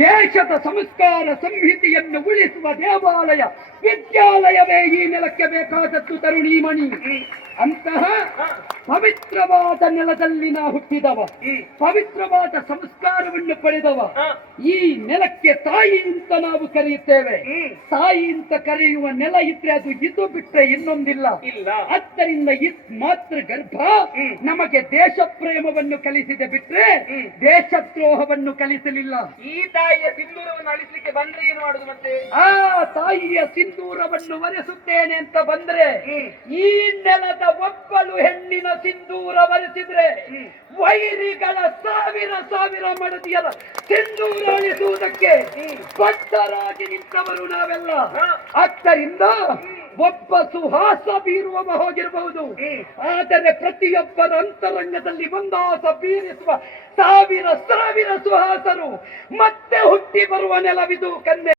ದೇಶದ ಸಂಸ್ಕಾರ ಸಂಹಿತೆಯನ್ನು ಉಳಿಸುವ ದೇವಾಲಯ ವಿದ್ಯಾಲಯವೇ ಈ ನೆಲಕ್ಕೆ ಬೇಕಾದದ್ದು ತರುಣೀಮಣಿ. ಅಂತಹ ಪವಿತ್ರವಾದ ನೆಲದಲ್ಲಿ ನಾ ಹುಟ್ಟಿದವ, ಪವಿತ್ರವಾದ ಸಂಸ್ಕಾರವನ್ನು ಪಡೆದವ. ಈ ನೆಲಕ್ಕೆ ತಾಯಿ ಅಂತ ನಾವು ಕರೆಯುತ್ತೇವೆ. ತಾಯಿ ಅಂತ ಕರೆಯುವ ನೆಲ ಇದ್ರೆ ಅದು ಇದು ಬಿಟ್ಟರೆ ಇನ್ನೊಂದಿಲ್ಲ. ಆದ್ದರಿಂದ ಮಾತೃ ಗರ್ಭ ನಮಗೆ ದೇಶ ಪ್ರೇಮವನ್ನು ಕಲಿಸಿದೆ ಬಿಟ್ರೆ ದೇಶದ್ರೋಹವನ್ನು ಕಲಿಸಲಿಲ್ಲ. ಈ ತಾಯಿಯ ಸಿಂಧೂರವನ್ನು ಅಳಿಸಲಿಕ್ಕೆ ಬಂದ್ರೆ ಏನು ಮಾಡುದು ಮತ್ತೆ? ಆ ತಾಯಿಯ ಸಿಂಧೂರವನ್ನು ವರೆಸುತ್ತೇನೆ ಅಂತ ಬಂದ್ರೆ ಈ ನೆಲದ ಒಬ್ಬಳು ಹೆಣ್ಣಿನ ಸಿಂಧೂರ ವರೆಸಿದ್ರೆ ವೈರಿಗಳ ಸಾವಿರ ಸಾವಿರ ಮಡದಿಯರ ಸಿಂಧೂರ ಅಳಿಸುವುದಕ್ಕೆ ಬದ್ಧರಾಗಿ ನಿಂತವರು ನಾವೆಲ್ಲ. ಆದ್ದರಿಂದ ಒಬ್ಬ ಸುಹಾಸ ಬೀರುವವ ಹೋಗಿರಬಹುದು, ಆದರೆ ಪ್ರತಿಯೊಬ್ಬರ ಅಂತರಂಗದಲ್ಲಿ ಒಂದಾಸ ಬೀರಿಸುವ ಸಾವಿರ ಸಾವಿರ ಸುಹಾಸರು ಮತ್ತೆ ಹುಟ್ಟಿ ಬರುವ ನೆಲವಿದು ಕನ್ಯೆ.